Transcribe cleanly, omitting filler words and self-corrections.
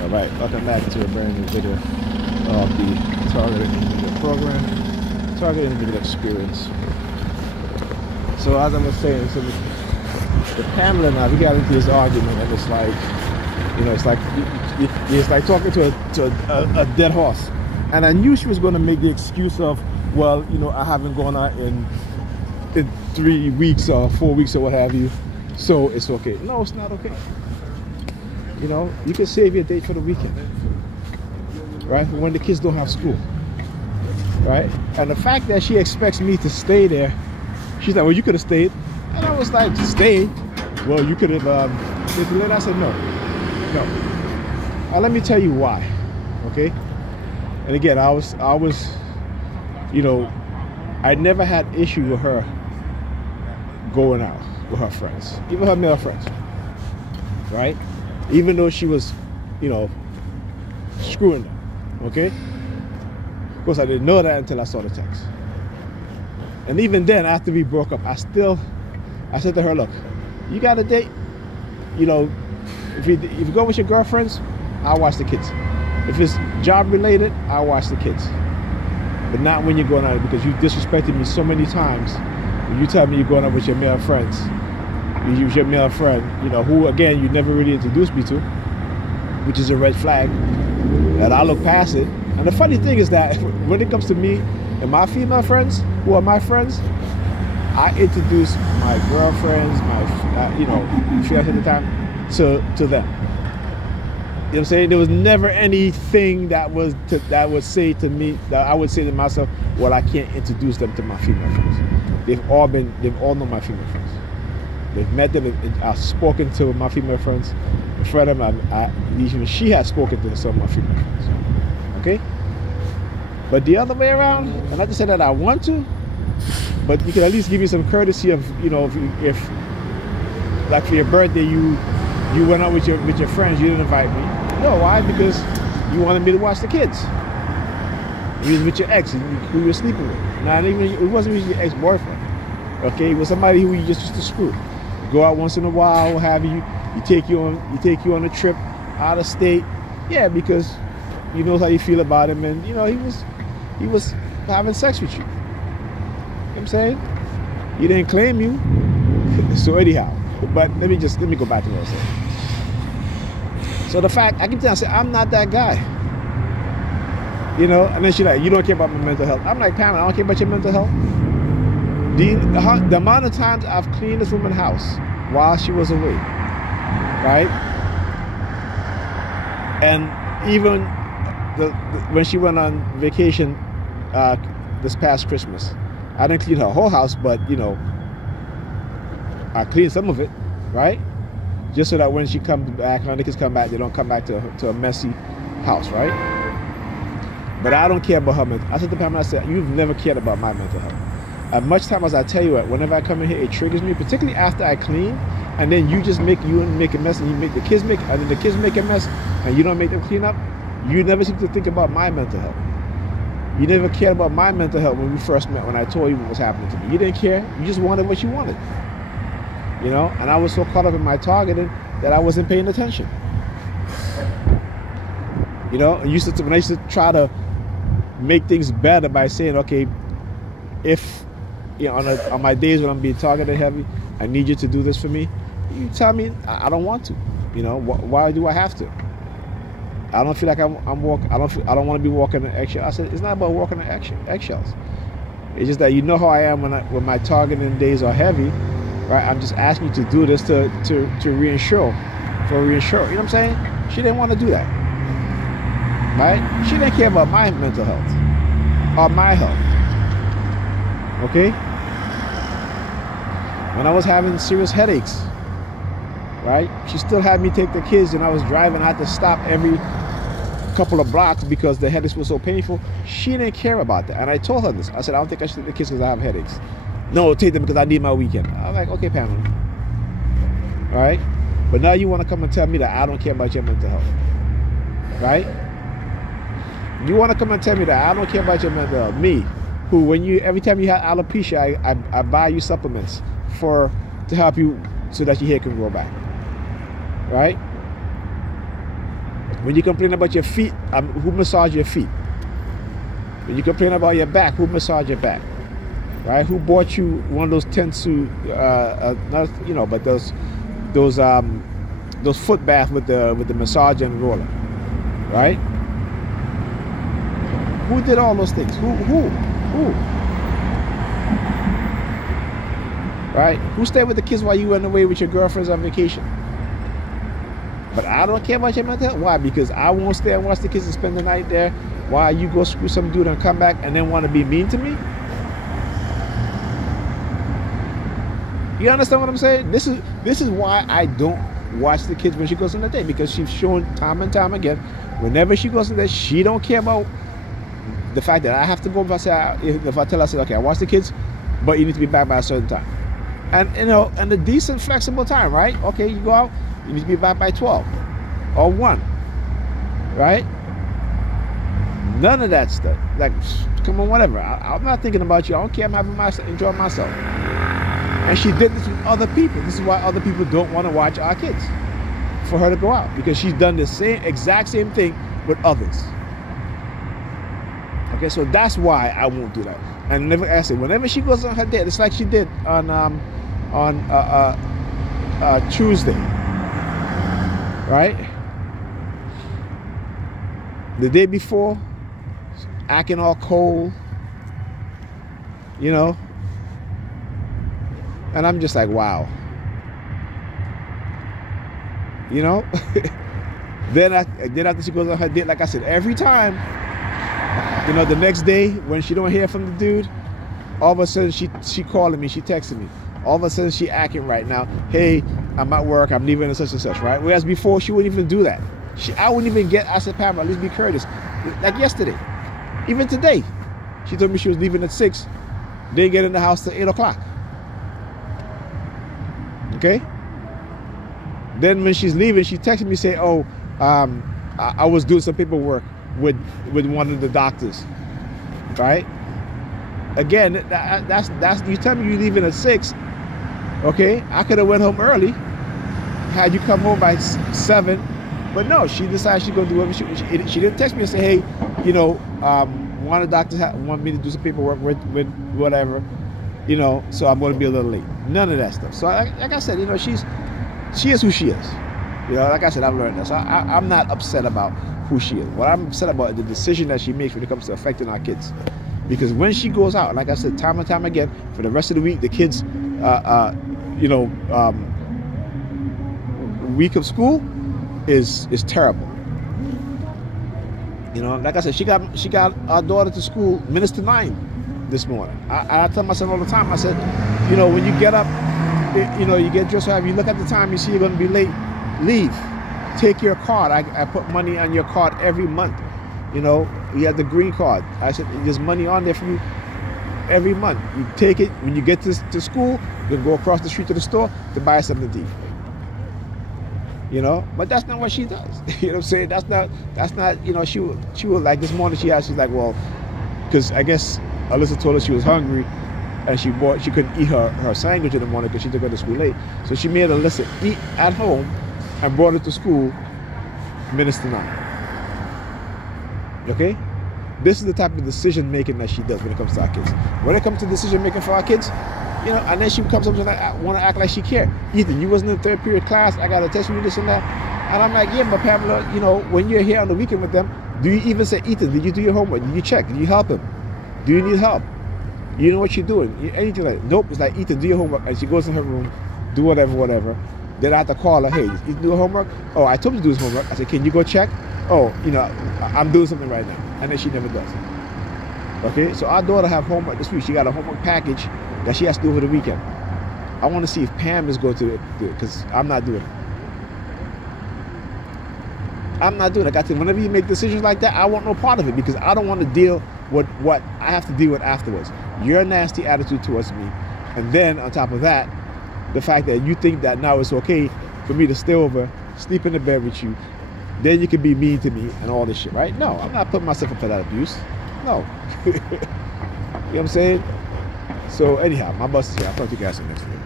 All right, welcome back to a brand new video of the Targeted Individual Program, Targeted Individual Experience. So as I was saying, so the Pamela and I, we got into this argument, and it's like, you know, it's like talking to a dead horse. And I knew she was going to make the excuse of, well, you know, I haven't gone out in 3 weeks or 4 weeks or what have you, so it's okay. No, it's not okay. You know, you can save your date for the weekend, right? When the kids don't have school, right? And the fact that she expects me to stay there, she's like, well, you could have stayed. And I was like, stay? Well, you could have stayed later. I said, no. Let me tell you why, okay? And again, I was, you know, I never had issue with her going out with her friends, even her male friends, right? Even though she was, you know, screwing them, okay? Of course, I didn't know that until I saw the text. And even then, after we broke up, I said to her, look, you got a date? You know, if you go with your girlfriends, I'll watch the kids. If it's job related, I'll watch the kids. But not when you're going out, because you disrespected me so many times. When you tell me you're going out with your male friends, you use your male friend, you know, who again you never really introduced me to, which is a red flag, and I look past it. And the funny thing is that when it comes to me and my female friends, who are my friends, I introduce my girlfriends, my you know, fiance at the time, to them. You know what I'm saying? There was never anything that would say to me, that I would say to myself, well, I can't introduce them to my female friends. They've all known my female friends. They've met them. I've spoken to my female friends. In front of them, even she has spoken to some of my female friends. Okay? But the other way around, and not to say that I want to, but you can at least give me some courtesy of, you know, if like for your birthday, you went out with your friends, you didn't invite me. No, why? Because you wanted me to watch the kids. You was with your ex, who you were sleeping with. Not even, it wasn't even your ex-boyfriend. Okay, it was somebody who you just used to screw. Go out once in a while, what have you. He take you on a trip out of state. Yeah, because you know how you feel about him, and you know he was having sex with you. You know what I'm saying? He didn't claim you. So anyhow, but let me go back to what I said. So the fact, I keep telling her, I'm not that guy. You know, and then she's like, you don't care about my mental health. I'm like, Pamela, I don't care about your mental health. The amount of times I've cleaned this woman's house while she was away, right? And even when she went on vacation this past Christmas, I didn't clean her whole house, but you know, I cleaned some of it, right? Just so that when she comes back, when the kids come back, they don't come back to a messy house, right? But I don't care about her mental. I said to Pamela, I said, you've never cared about my mental health. As much time as I tell you, whenever I come in here, it triggers me, particularly after I clean, and then you make a mess, and you make the kids make a mess, and you don't make them clean up. You never seem to think about my mental health. You never cared about my mental health when we first met, when I told you what was happening to me. You didn't care. You just wanted what you wanted. You know, and I was so caught up in my targeting that I wasn't paying attention. You know, when I used to try to make things better by saying, okay, if you know, on my days when I'm being targeted heavy, I need you to do this for me. You tell me I don't want to. You know, why do I have to? I don't feel like I'm walking. I don't want to be walking on eggshells. I said it's not about walking on eggshells. It's just that you know how I am when my targeting days are heavy, right? I'm just asking you to do this to reinsure, for reinsure. You know what I'm saying? She didn't want to do that, right? She didn't care about my mental health or my health. Okay? When I was having serious headaches, right? She still had me take the kids, and I was driving. I had to stop every couple of blocks because the headaches were so painful. She didn't care about that. And I told her this. I said, I don't think I should take the kids because I have headaches. No, take them because I need my weekend. I was like, okay, Pamela. All right? But now you want to come and tell me that I don't care about your mental health. Right? You want to come and tell me that I don't care about your mental health. Me, who every time you have alopecia, I buy you supplements to help you so that your hair can grow back. Right? When you complain about your feet, who massage your feet? When you complain about your back, who massage your back? Right? Who bought you one of those tensu, not, you know, but those foot bath with the massage and roller, right? Who did all those things? Who? Right? Who stayed with the kids while you went away with your girlfriends on vacation? But I don't care about your mental health. Why? Because I won't stay and watch the kids and spend the night there while you go screw some dude and come back and then want to be mean to me? You understand what I'm saying? This is why I don't watch the kids when she goes on a date, because she's shown time and time again, whenever she goes on a date, she don't care about the fact that I have to go. If I tell her, I say, okay, I watch the kids, but you need to be back by a certain time. And you know, and a decent flexible time, right? Okay, you go out, you need to be back by 12 or 1, right? None of that stuff. Like, come on, whatever. I'm not thinking about you. I don't care. I'm enjoying myself. And she did this with other people. This is why other people don't want to watch our kids, for her to go out, because she's done the exact same thing with others. Okay, so that's why I won't do that. And I said, whenever she goes on her date, it's like she did on Tuesday, right? The day before, acting all cold, you know. And I'm just like, wow. You know? Then after she goes on her date, like I said, every time, you know, the next day when she don't hear from the dude, all of a sudden she calling me, she texting me. All of a sudden she acting right now. Hey, I'm at work, I'm leaving and such, right? Whereas before she wouldn't even do that. I wouldn't even I said, Pamela, at least be courteous. Like yesterday, even today, she told me she was leaving at 6, didn't get in the house till 8 o'clock. Okay? Then when she's leaving, she texted me, say, oh, I was doing some paperwork with one of the doctors, right? Again, that's you tell me you're leaving at 6, okay? I could have went home early, had you come home by 7, but no, she decided she's gonna do whatever she didn't text me and say, hey, you know, one of the doctors want me to do some paperwork with whatever, you know, so I'm gonna be a little late. None of that stuff. So like I said, you know, she is who she is. You know, like I said, I've learned that. So I'm not upset about who she is. What I'm upset about is the decision that she makes when it comes to affecting our kids. Because when she goes out, like I said, time and time again, for the rest of the week, the kids, you know, week of school is terrible. You know, like I said, she got our daughter to school minutes to 9 this morning. I tell myself all the time, I said, you know, when you get up, you know, you get dressed up, you look at the time, you see you're going to be late, leave. Take your card. I put money on your card every month. You know, you have the green card. I said, there's money on there for you every month. You take it, when you get to school, you can go across the street to the store to buy something to eat. You know, but that's not what she does. You know what I'm saying? That's not, you know, she was like this morning, she's like, well, because I guess Alyssa told her she was hungry and she couldn't eat her sandwich in the morning because she took her to school late. So she made Alyssa eat at home and brought it to school minutes to 9. Okay? This is the type of decision making that she does when it comes to our kids. When it comes to decision making for our kids, you know, and then she comes up and I want to act like she cares. Ethan, you wasn't in the 3rd period class, I got to test you this and that. And I'm like, yeah, but Pamela, you know, when you're here on the weekend with them, do you even say, Ethan, did you do your homework? Did you check? Did you help him? Do you need help? You know what you're doing? Anything like that. Nope, it's like, Ethan, do your homework. And she goes in her room, do whatever. Then I have to call her, hey, you do your homework? Oh, I told you to do his homework. I said, can you go check? Oh, you know, I'm doing something right now. And then she never does it. Okay, so our daughter have homework this week. She got a homework package that she has to do over the weekend. I want to see if Pam is going to do it, because I'm not doing it. I'm not doing it. Like I said, whenever you make decisions like that, I want no part of it, because I don't want to deal with what I have to deal with afterwards. Your nasty attitude towards me. And then on top of that, the fact that you think that now it's okay for me to stay over, sleep in the bed with you, then you can be mean to me and all this shit, right? No, I'm not putting myself up for that abuse. No. You know what I'm saying? So anyhow, my bus is here. I'll talk to you guys in the next video.